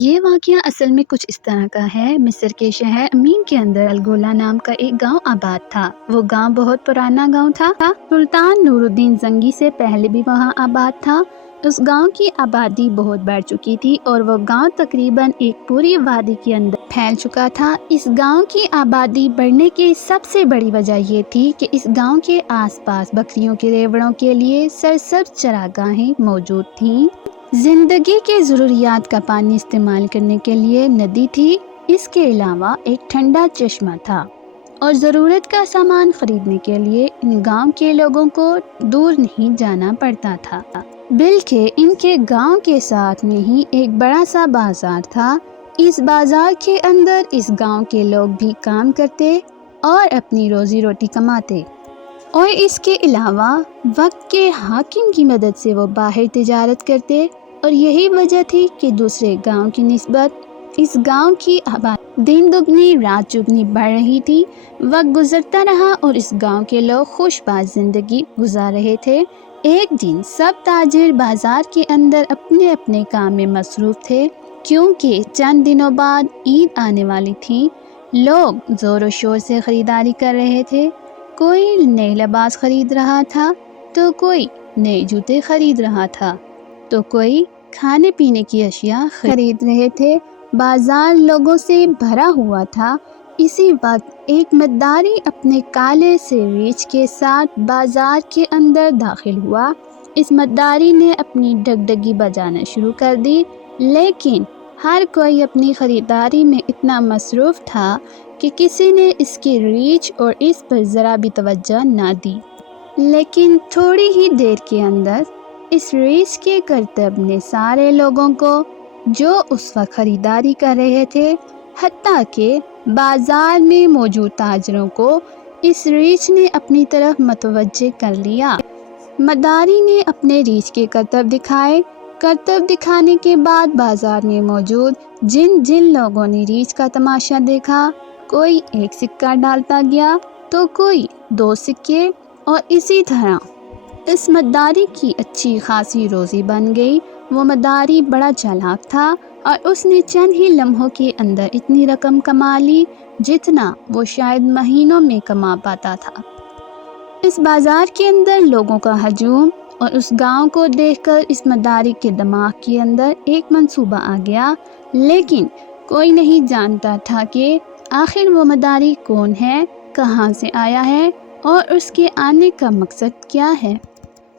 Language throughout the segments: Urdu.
یہ واقعہ اصل میں کچھ اس طرح کا ہے۔ مصر کے شہر امین کے اندر الگولا نام کا ایک گاؤں آباد تھا۔ وہ گاؤں بہت پرانا گاؤں تھا۔ سلطان نور الدین زنگی سے پہلے بھی وہاں آباد تھا۔ اس گاؤں کی آبادی بہت بڑھ چکی تھی اور وہ گاؤں تقریباً ایک پوری وادی کے اندر پھیل چکا تھا۔ اس گاؤں کی آبادی بڑھنے کی سب سے بڑی وجہ یہ تھی کہ اس گاؤں کے آس پاس بکریوں کے ریوڑوں کے لیے سرسبز چراگاہیں موجود تھیں۔ زندگی کے ضروریات کا پانی استعمال کرنے کے لیے ندی تھی۔ اس کے علاوہ ایک ٹھنڈا چشمہ تھا اور ضرورت کا سامان خریدنے کے لیے ان گاؤں کے لوگوں کو دور نہیں جانا پڑتا تھا، بلکہ ان کے گاؤں کے ساتھ میں ہی ایک بڑا سا بازار تھا۔ اس بازار کے اندر اس گاؤں کے لوگ بھی کام کرتے اور اپنی روزی روٹی کماتے، اور اس کے علاوہ وقت کے حاکم کی مدد سے وہ باہر تجارت کرتے، اور یہی وجہ تھی کہ دوسرے گاؤں کی نسبت اس گاؤں کی آبادی دن دگنی رات چگنی بڑھ رہی تھی۔ وقت گزرتا رہا اور اس گاؤں کے لوگ خوش باش زندگی گزار رہے تھے۔ ایک دن سب تاجر بازار کے اندر اپنے اپنے کام میں مصروف تھے، کیونکہ چند دنوں بعد عید آنے والی تھی۔ لوگ زور و شور سے خریداری کر رہے تھے۔ کوئی نئے لباس خرید رہا تھا تو کوئی نئے جوتے خرید رہا تھا تو کوئی کھانے پینے کی اشیاء خرید رہے تھے۔ بازار لوگوں سے بھرا ہوا تھا۔ اسی وقت ایک مداری اپنے کالے سے ریچھ کے ساتھ بازار کے اندر داخل ہوا۔ اس مداری نے اپنی ڈگڈگی بجانا شروع کر دی، لیکن ہر کوئی اپنی خریداری میں اتنا مصروف تھا کہ کسی نے اس کی ریچھ اور اس پر ذرا بھی توجہ نہ دی۔ لیکن تھوڑی ہی دیر کے اندر اس ریچھ کے کرتب نے سارے لوگوں کو جو اس وقت خریداری کر رہے تھے، حتیٰ کہ بازار میں موجود تاجروں کو اس ریچھ نے اپنی طرف متوجہ کر لیا۔ مداری نے اپنے ریچھ کے کرتب دکھائے۔ کرتب دکھانے کے بعد بازار میں موجود جن جن لوگوں نے ریچھ کا تماشا دیکھا، کوئی ایک سکہ ڈالتا گیا تو کوئی 2 سکے، اور اسی طرح اس مداری کی اچھی خاصی روزی بن گئی۔ وہ مداری بڑا چالاک تھا اور اس نے چند ہی لمحوں کے اندر اتنی رقم کما لی جتنا وہ شاید مہینوں میں کما پاتا تھا۔ اس بازار کے اندر لوگوں کا ہجوم اور اس گاؤں کو دیکھ کر اس مداری کے دماغ کے اندر ایک منصوبہ آ گیا، لیکن کوئی نہیں جانتا تھا کہ آخر وہ مداری کون ہے، کہاں سے آیا ہے اور اس کے آنے کا مقصد کیا ہے۔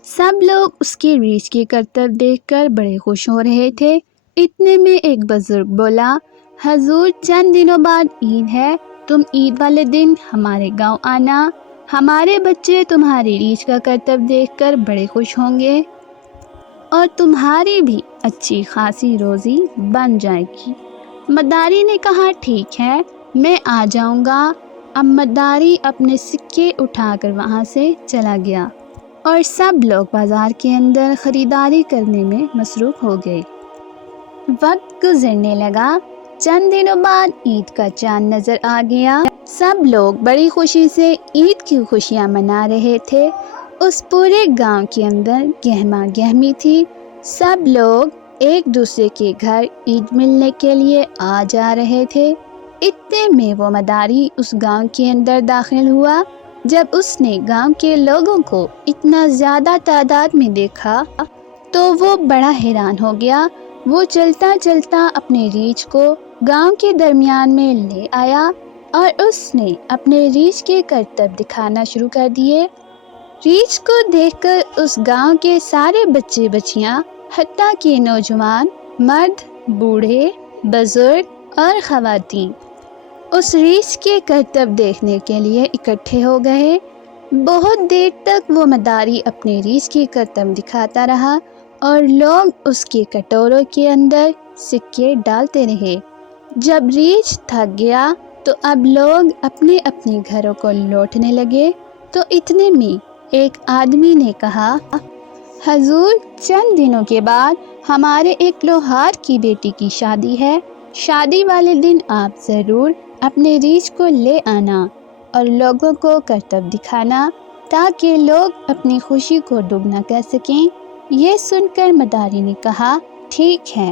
سب لوگ اس کے ریچھ کے کرتب دیکھ کر بڑے خوش ہو رہے تھے۔ اتنے میں ایک بزرگ بولا، حضور چند دنوں بعد عید ہے، تم عید والے دن ہمارے گاؤں آنا، ہمارے بچے تمہاری ریچھ کا کرتب دیکھ کر بڑے خوش ہوں گے اور تمہاری بھی اچھی خاصی روزی بن جائے گی۔ مداری نے کہا ٹھیک ہے، میں آ جاؤں گا۔ اب مداری اپنے سکے اٹھا کر وہاں سے چلا گیا اور سب لوگ بازار کے اندر خریداری کرنے میں مصروف ہو گئے۔ وقت گزرنے لگا۔ چند دنوں بعد عید کا چاند نظر آ گیا۔ سب لوگ بڑی خوشی سے عید کی خوشیاں منا رہے تھے۔ اس پورے گاؤں کے اندر گہما گہمی تھی۔ سب لوگ ایک دوسرے کے گھر عید ملنے کے لیے آ جا رہے تھے۔ اتنے میں وہ مداری اس گاؤں کے اندر داخل ہوا۔ جب اس نے گاؤں کے لوگوں کو اتنا زیادہ تعداد میں دیکھا تو وہ بڑا حیران ہو گیا۔ وہ چلتا چلتا اپنے ریچھ کو گاؤں کے درمیان میں لے آیا اور اس نے اپنے ریچھ کے کرتب دکھانا شروع کر دیے۔ ریچھ کو دیکھ کر اس گاؤں کے سارے بچے بچیاں، حتیٰ کہ نوجوان، مرد، بوڑھے، بزرگ اور خواتین اس ریچھ کے کرتب دیکھنے کے لیے اکٹھے ہو گئے۔ بہت دیر تک وہ مداری اپنے ریچھ کے کرتب دکھاتا رہا اور لوگ اس کے کٹوروں کے اندر سکے ڈالتے رہے۔ جب ریچھ تھک گیا تو اب لوگ اپنے اپنے گھروں کو لوٹنے لگے تو اتنے میں ایک آدمی نے کہا، حضور چند دنوں کے بعد ہمارے ایک لوہار کی بیٹی کی شادی ہے، شادی والے دن آپ ضرور اپنے ریچھ کو لے آنا اور لوگوں کو کرتب دکھانا تاکہ لوگ اپنی خوشی کو دوگنا کر سکیں۔ یہ سن کر مداری نے کہا ٹھیک ہے،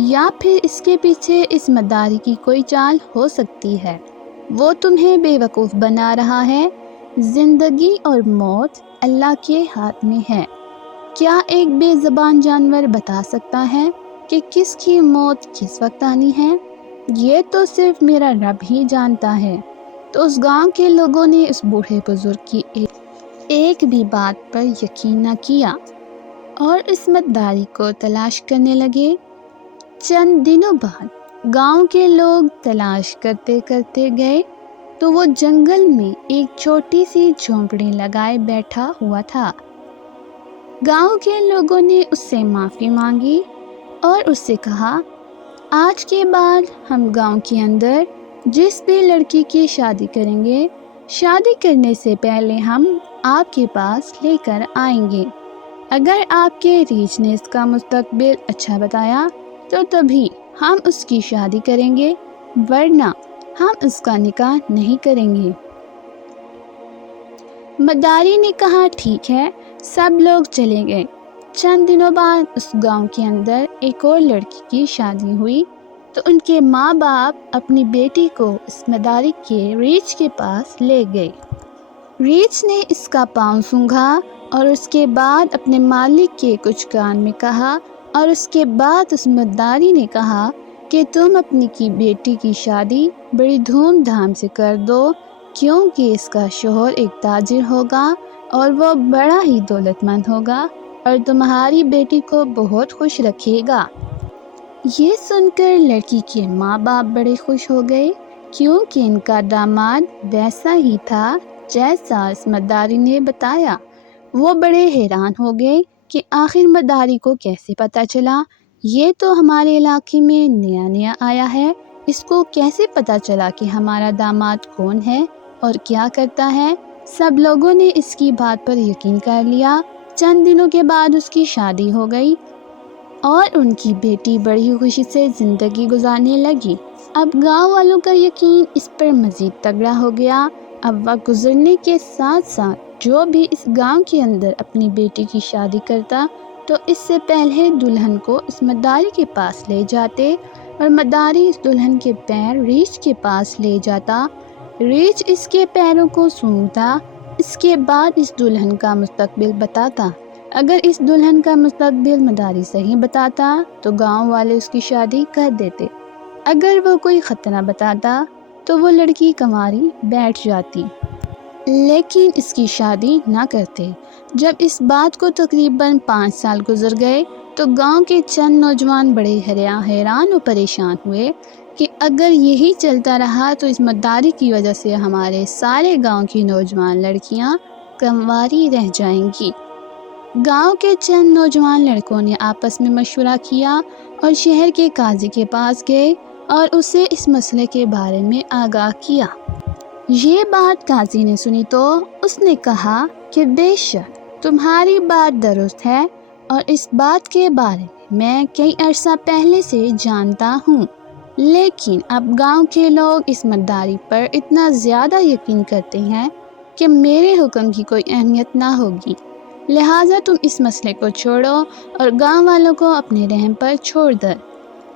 یا پھر اس کے پیچھے اس مداری کی کوئی چال ہو سکتی ہے۔ وہ تمہیں بے وقوف بنا رہا ہے۔ زندگی اور موت اللہ کے ہاتھ میں ہے۔ کیا ایک بے زبان جانور بتا سکتا ہے کہ کس کی موت کس وقت آنی ہے؟ یہ تو صرف میرا رب ہی جانتا ہے۔ تو اس گاؤں کے لوگوں نے اس بوڑھے بزرگ کی ایک بھی بات پر یقین نہ کیا اور اس مداری کو تلاش کرنے لگے۔ چند دنوں بعد گاؤں کے لوگ تلاش کرتے کرتے گئے تو وہ جنگل میں ایک چھوٹی سی جھونپڑی لگائے بیٹھا ہوا تھا۔ گاؤں کے لوگوں نے اس سے معافی مانگی اور اس سے کہا، آج کے بعد ہم گاؤں کے اندر جس بھی لڑکی کی شادی کریں گے، شادی کرنے سے پہلے ہم آپ کے پاس لے کر آئیں گے۔ اگر آپ کے ریچھ نے اس کا مستقبل اچھا بتایا تو تبھی ہم اس کی شادی کریں گے، ورنہ ہم اس کا نکاح نہیں کریں گے۔ مداری نے کہا، ٹھیک ہے۔ سب لوگ چلے گئے۔ چند دنوں بعد اس گاؤں کے اندر ایک اور لڑکی کی شادی ہوئی تو ان کے ماں باپ اپنی بیٹی کو اس مداری کے ریچھ کے پاس لے گئے۔ ریچھ نے اس کا پاؤں سونگھا اور اس کے بعد اپنے مالک کے کچھ کان میں کہا اور اس کے بعد اس مداری نے کہا کہ تم اپنی کی بیٹی کی شادی بڑی دھوم دھام سے کر دو، کیونکہ اس کا شوہر ایک تاجر ہوگا اور وہ بڑا ہی دولت مند ہوگا اور تمہاری بیٹی کو بہت خوش رکھے گا۔ یہ سن کر لڑکی کے ماں باپ بڑے خوش ہو گئے، کیونکہ ان کا داماد ویسا ہی تھا جیسا اس مداری نے بتایا۔ وہ بڑے حیران ہو گئے کہ آخر مداری کو کیسے پتہ چلا؟ یہ تو ہمارے علاقے میں نیا نیا آیا ہے، اس کو کیسے پتہ چلا کہ ہمارا داماد کون ہے اور کیا کرتا ہے؟ سب لوگوں نے اس کی بات پر یقین کر لیا۔ چند دنوں کے بعد اس کی شادی ہو گئی اور ان کی بیٹی بڑی خوشی سے زندگی گزارنے لگی۔ اب گاؤں والوں کا یقین اس پر مزید تگڑا ہو گیا۔ اب وقت گزرنے کے ساتھ ساتھ جو بھی اس گاؤں کے اندر اپنی بیٹی کی شادی کرتا تو اس سے پہلے دلہن کو اس مداری کے پاس لے جاتے اور مداری اس دلہن کے پیر ریچھ کے پاس لے جاتا۔ ریچھ اس کے پیروں کو سونگھتا، اس کے بعد اس دلہن کا مستقبل بتاتا۔ اگر اس دلہن کا مستقبل مداری صحیح بتاتا تو گاؤں والے اس کی شادی کر دیتے، اگر وہ کوئی خطرہ بتاتا تو وہ لڑکی کنواری بیٹھ جاتی، لیکن اس کی شادی نہ کرتے۔ جب اس بات کو تقریباً 5 سال گزر گئے تو گاؤں کے چند نوجوان بڑے حیران و پریشان ہوئے کہ اگر یہی چلتا رہا تو اس مداری کی وجہ سے ہمارے سارے گاؤں کی نوجوان لڑکیاں کنواری رہ جائیں گی۔ گاؤں کے چند نوجوان لڑکوں نے آپس میں مشورہ کیا اور شہر کے قاضی کے پاس گئے اور اسے اس مسئلے کے بارے میں آگاہ کیا۔ یہ بات قاضی نے سنی تو اس نے کہا کہ بے شک تمہاری بات درست ہے اور اس بات کے بارے میں کئی عرصہ پہلے سے جانتا ہوں، لیکن اب گاؤں کے لوگ اس مداری پر اتنا زیادہ یقین کرتے ہیں کہ میرے حکم کی کوئی اہمیت نہ ہوگی، لہٰذا تم اس مسئلے کو چھوڑو اور گاؤں والوں کو اپنے رحم پر چھوڑ دو۔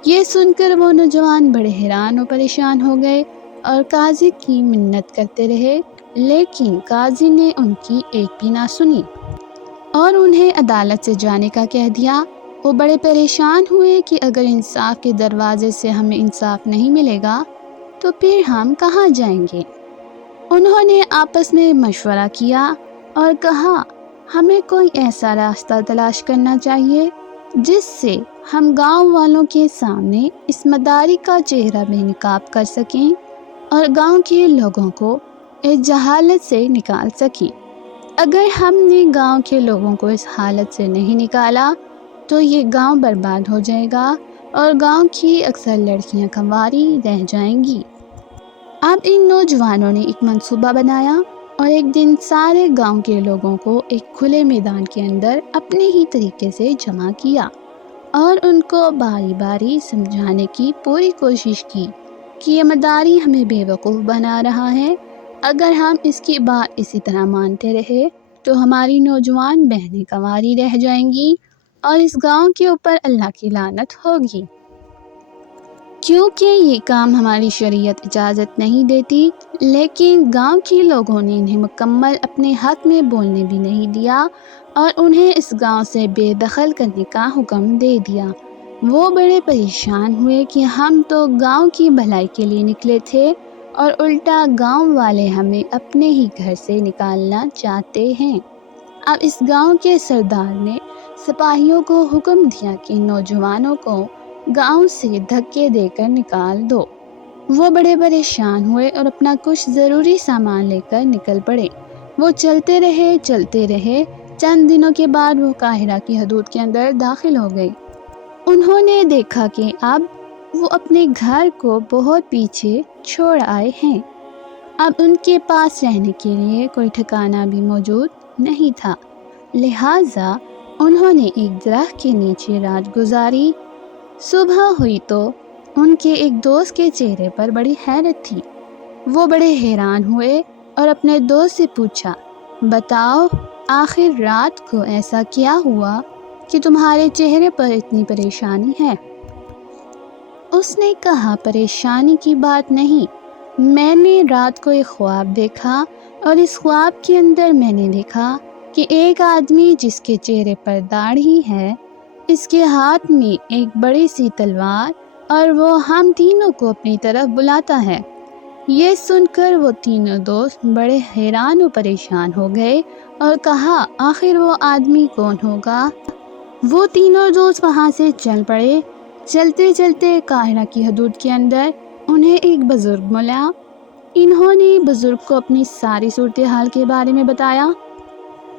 یہ سن کر وہ نوجوان بڑے حیران و پریشان ہو گئے اور قاضی کی منت کرتے رہے، لیکن قاضی نے ان کی ایک بھی نہ سنی اور انہیں عدالت سے جانے کا کہہ دیا۔ وہ بڑے پریشان ہوئے کہ اگر انصاف کے دروازے سے ہمیں انصاف نہیں ملے گا تو پھر ہم کہاں جائیں گے؟ انہوں نے آپس میں مشورہ کیا اور کہا، ہمیں کوئی ایسا راستہ تلاش کرنا چاہیے جس سے ہم گاؤں والوں کے سامنے اس مداری کا چہرہ بے نقاب کر سکیں اور گاؤں کے لوگوں کو اس جہالت سے نکال سکیں۔ اگر ہم نے گاؤں کے لوگوں کو اس حالت سے نہیں نکالا تو یہ گاؤں برباد ہو جائے گا اور گاؤں کی اکثر لڑکیاں کنواری رہ جائیں گی۔ اب ان نوجوانوں نے ایک منصوبہ بنایا اور ایک دن سارے گاؤں کے لوگوں کو ایک کھلے میدان کے اندر اپنے ہی طریقے سے جمع کیا اور ان کو باری باری سمجھانے کی پوری کوشش کی کہ یہ مداری ہمیں بے وقوف بنا رہا ہے، اگر ہم اس کی بات اسی طرح مانتے رہے تو ہماری نوجوان بہنیں کنواری رہ جائیں گی اور اس گاؤں کے اوپر اللہ کی لعنت ہوگی۔ کیونکہ یہ کام ہماری شریعت اجازت نہیں دیتی، لیکن گاؤں کے لوگوں نے انہیں مکمل اپنے حق میں بولنے بھی نہیں دیا اور انہیں اس گاؤں سے بے دخل کرنے کا حکم دے دیا۔ وہ بڑے پریشان ہوئے کہ ہم تو گاؤں کی بھلائی کے لیے نکلے تھے اور الٹا گاؤں والے ہمیں اپنے ہی گھر سے نکالنا چاہتے ہیں۔ اب اس گاؤں کے سردار نے سپاہیوں کو حکم دیا کہ نوجوانوں کو گاؤں سے دھکے دے کر نکال دو۔ وہ بڑے پریشان ہوئے اور اپنا کچھ ضروری سامان لے کر نکل پڑے۔ وہ چلتے رہے، چند دنوں کے بعد وہ قاہرہ کی حدود کے اندر داخل ہو گئے۔ انہوں نے دیکھا کہ اب وہ اپنے گھر کو بہت پیچھے چھوڑ آئے ہیں۔ اب ان کے پاس رہنے کے لیے کوئی ٹھکانہ بھی موجود نہیں تھا، لہٰذا انہوں نے ایک درخت کے نیچے رات گزاری۔ صبح ہوئی تو ان کے ایک دوست کے چہرے پر بڑی حیرت تھی۔ وہ بڑے حیران ہوئے اور اپنے دوست سے پوچھا، بتاؤ آخر رات کو ایسا کیا ہوا کہ تمہارے چہرے پر اتنی پریشانی ہے؟ اس نے کہا، پریشانی کی بات نہیں، میں نے رات کو ایک خواب دیکھا اور اس خواب کے اندر میں نے دیکھا کہ ایک آدمی جس کے چہرے پر داڑھی ہے، اس کے ہاتھ میں ایک بڑی سی تلوار اور وہ ہم تینوں کو اپنی طرف بلاتا ہے۔ یہ سن کر وہ تینوں دوست بڑے حیران و پریشان ہو گئے اور کہا، آخر وہ آدمی کون ہوگا؟ وہ تینوں دوست وہاں سے چل پڑے۔ چلتے چلتے قاہرہ کی حدود کے اندر انہیں ایک بزرگ ملا۔ انہوں نے بزرگ کو اپنی ساری صورتحال کے بارے میں بتایا۔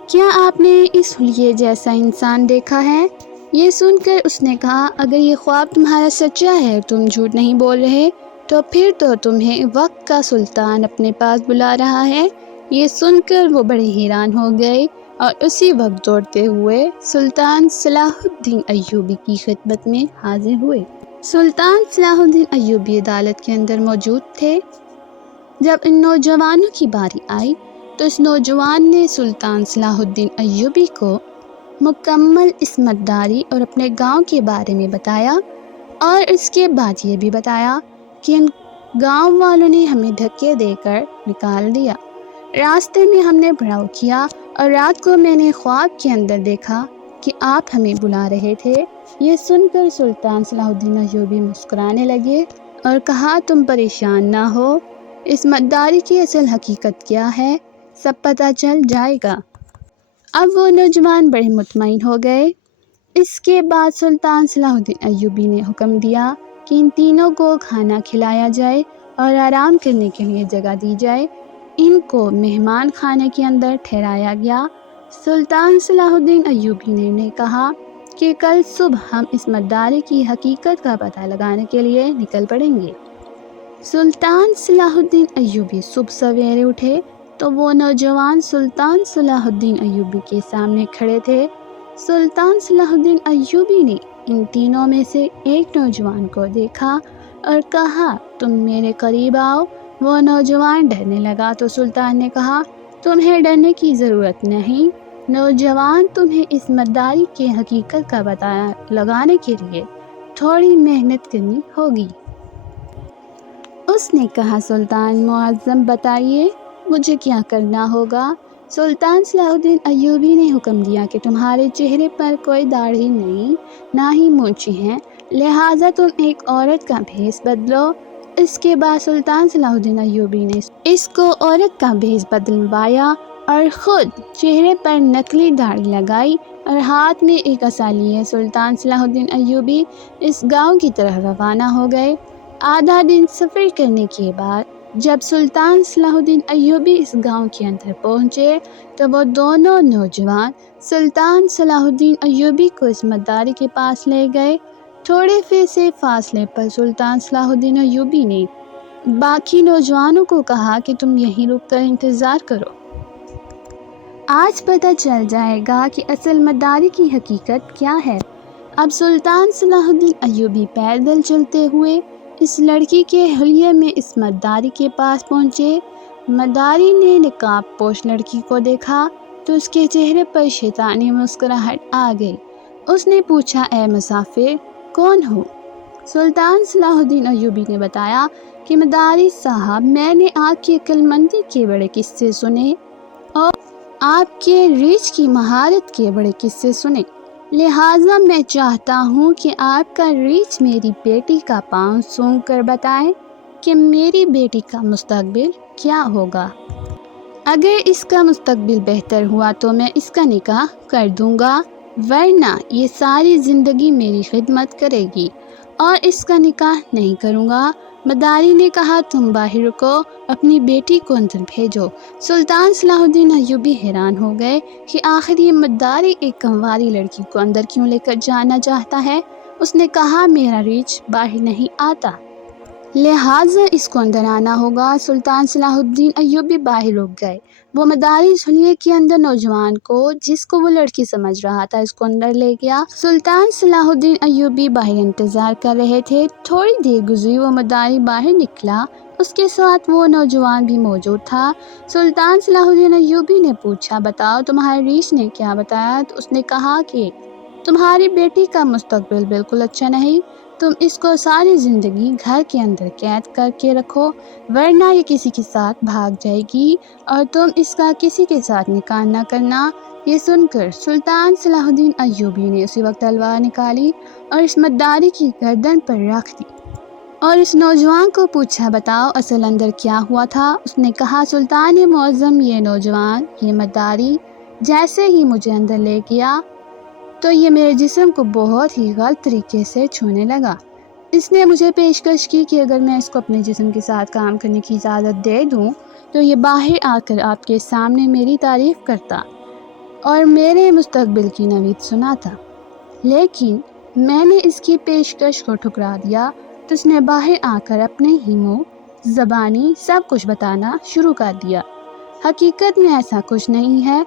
کیا آپ نے اس حلیے جیسا انسان دیکھا ہے؟ یہ سن کر اس نے کہا، اگر یہ خواب تمہارا سچا ہے، تم جھوٹ نہیں بول رہے، تو پھر تو تمہیں وقت کا سلطان اپنے پاس بلا رہا ہے۔ یہ سن کر وہ بڑے حیران ہو گئے اور اسی وقت دوڑتے ہوئے سلطان صلاح الدین ایوبی کی خدمت میں حاضر ہوئے۔ سلطان صلاح الدین ایوبی عدالت کے اندر موجود تھے۔ جب ان نوجوانوں کی باری آئی تو اس نوجوان نے سلطان صلاح الدین ایوبی کو مکمل عصمت داری اور اپنے گاؤں کے بارے میں بتایا اور اس کے بعد یہ بھی بتایا کہ ان گاؤں والوں نے ہمیں دھکے دے کر نکال دیا، راستے میں ہم نے پڑاؤ کیا اور رات کو میں نے خواب کے اندر دیکھا کہ آپ ہمیں بلا رہے تھے۔ یہ سن کر سلطان صلاح الدین ایوبی مسکرانے لگے اور کہا، تم پریشان نہ ہو، عصمت داری کی اصل حقیقت کیا ہے سب پتہ چل جائے گا۔ اب وہ نوجوان بڑے مطمئن ہو گئے۔ اس کے بعد سلطان صلاح الدین ایوبی نے حکم دیا کہ ان تینوں کو کھانا کھلایا جائے اور آرام کرنے کے لیے جگہ دی جائے۔ ان کو مہمان خانے کے اندر ٹھہرایا گیا۔ سلطان صلاح الدین ایوبی نے انہیں کہا کہ کل صبح ہم عصمت داری کی حقیقت کا پتہ لگانے کے لیے نکل پڑیں گے۔ سلطان صلاح الدین ایوبی صبح سویرے اٹھے تو وہ نوجوان سلطان صلاح الدین ایوبی کے سامنے کھڑے تھے۔ سلطان صلاح الدین ایوبی نے ان تینوں میں سے ایک نوجوان کو دیکھا اور کہا، تم میرے قریب آؤ۔ وہ نوجوان ڈرنے لگا تو سلطان نے کہا، تمہیں ڈرنے کی ضرورت نہیں، نوجوان، تمہیں عصمت داری کی حقیقت کا پتہ لگانے کے لیے تھوڑی محنت کرنی ہوگی۔ اس نے کہا، سلطان معظم، بتائیے مجھے کیا کرنا ہوگا؟ سلطان صلاح الدین ایوبی نے حکم دیا کہ تمہارے چہرے پر کوئی داڑھی نہیں، نہ ہی مونچھیں ہیں، لہٰذا تم ایک عورت کا بھیس بدلو۔ اس کے بعد سلطان صلاح الدین ایوبی نے اس کو عورت کا بھیس بدلوایا اور خود چہرے پر نقلی داڑھی لگائی اور ہاتھ میں ایک عصا لیے سلطان صلاح الدین ایوبی اس گاؤں کی طرف روانہ ہو گئے۔ آدھا دن سفر کرنے کے بعد جب سلطان صلاح الدین ایوبی اس گاؤں کے اندر پہنچے تو وہ دونوں نوجوان سلطان صلاح الدین ایوبی کو عصمت داری کے پاس لے گئے۔ تھوڑے سے فاصلے پر سلطان صلاح الدین ایوبی نے باقی نوجوانوں کو کہا کہ تم یہیں رک کر انتظار کرو، آج پتہ چل جائے گا کہ اصل مداری کی حقیقت کیا ہے۔ اب سلطان صلاح الدین ایوبی پیدل چلتے ہوئے اس لڑکی کے حلیے میں عصمت داری کے پاس پہنچے۔ مداری نے نقاب پوش لڑکی کو دیکھا تو اس کے چہرے پر شیطانی مسکراہٹ آ گئی۔ اس نے پوچھا، اے مسافر، کون ہو؟ سلطان صلاح الدین ایوبی نے بتایا کہ مداری صاحب، میں نے آپ کی عقلمندی کے بڑے قصے سنے اور آپ کے ریچھ کی مہارت کے بڑے قصے سنے، لہٰذا میں چاہتا ہوں کہ آپ کا ریچھ میری بیٹی کا پاؤں سونگھ کر بتائیں کہ میری بیٹی کا مستقبل کیا ہوگا۔ اگر اس کا مستقبل بہتر ہوا تو میں اس کا نکاح کر دوں گا، ورنہ یہ ساری زندگی میری خدمت کرے گی اور اس کا نکاح نہیں کروں گا۔ مداری نے کہا، تم باہر رکو، اپنی بیٹی کو اندر بھیجو۔ سلطان صلاح الدین ایوبی حیران ہو گئے کہ آخر یہ مداری ایک کنواری لڑکی کو اندر کیوں لے کر جانا چاہتا ہے۔ اس نے کہا، میرا ریچھ باہر نہیں آتا، لہٰذا اس کو اندر آنا ہوگا۔ سلطان صلاح الدین ایوبی باہر رک گئے۔ وہ مداری جھولیے کے اندر نوجوان کو، جس کو وہ لڑکی سمجھ رہا تھا، اس کو اندر لے گیا۔ سلطان صلاح الدین ایوبی باہر انتظار کر رہے تھے۔ تھوڑی دیر گزری، وہ مداری باہر نکلا، اس کے ساتھ وہ نوجوان بھی موجود تھا۔ سلطان صلاح الدین ایوبی نے پوچھا، بتاؤ تمہارے ریچھ نے کیا بتایا؟ تو اس نے کہا کہ تمہاری بیٹی کا مستقبل بالکل اچھا نہیں، تم اس کو ساری زندگی گھر کے اندر قید کر کے رکھو، ورنہ یہ کسی کے ساتھ بھاگ جائے گی اور تم اس کا کسی کے ساتھ نکاح نہ کرنا۔ یہ سن کر سلطان صلاح الدین ایوبی نے اسی وقت تلوار نکالی اور اس مداری کی گردن پر رکھ دی اور اس نوجوان کو پوچھا، بتاؤ اصل اندر کیا ہوا تھا؟ اس نے کہا، سلطان معظم، یہ نوجوان، یہ مداری جیسے ہی مجھے اندر لے گیا تو یہ میرے جسم کو بہت ہی غلط طریقے سے چھونے لگا۔ اس نے مجھے پیشکش کی کہ اگر میں اس کو اپنے جسم کے ساتھ کام کرنے کی اجازت دے دوں تو یہ باہر آ کر آپ کے سامنے میری تعریف کرتا اور میرے مستقبل کی نوید سناتا، لیکن میں نے اس کی پیشکش کو ٹھکرا دیا تو اس نے باہر آ کر اپنے ہی منہ زبانی سب کچھ بتانا شروع کر دیا۔ حقیقت میں ایسا کچھ نہیں ہے،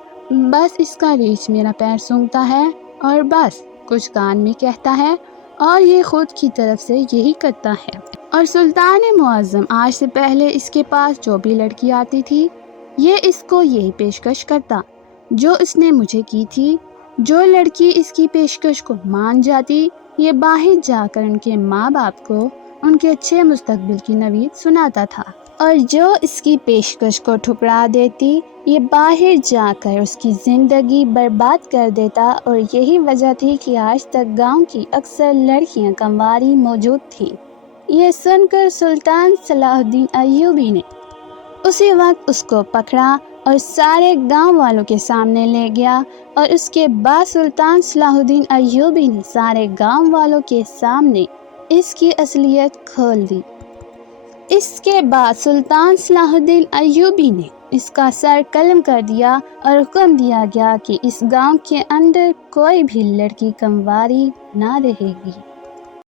بس اس کا ریچھ میرا پیر سونگھتا ہے اور بس کچھ کان میں کہتا ہے اور یہ خود کی طرف سے یہی کرتا ہے۔ اور سلطان معظم، آج سے پہلے اس کے پاس جو بھی لڑکی آتی تھی یہ اس کو یہی پیشکش کرتا جو اس نے مجھے کی تھی۔ جو لڑکی اس کی پیشکش کو مان جاتی یہ باہر جا کر ان کے ماں باپ کو ان کے اچھے مستقبل کی نوید سناتا تھا، اور جو اس کی پیشکش کو ٹھکرا دیتی یہ باہر جا کر اس کی زندگی برباد کر دیتا۔ اور یہی وجہ تھی کہ آج تک گاؤں کی اکثر لڑکیاں کنواری موجود تھیں۔ یہ سن کر سلطان صلاح الدین ایوبی نے اسی وقت اس کو پکڑا اور سارے گاؤں والوں کے سامنے لے گیا، اور اس کے بعد سلطان صلاح الدین ایوبی نے سارے گاؤں والوں کے سامنے اس کی اصلیت کھول دی۔ اس کے بعد سلطان صلاح الدین ایوبی نے اس کا سر قلم کر دیا اور حکم دیا گیا کہ اس گاؤں کے اندر کوئی بھی لڑکی کنواری نہ رہے گی۔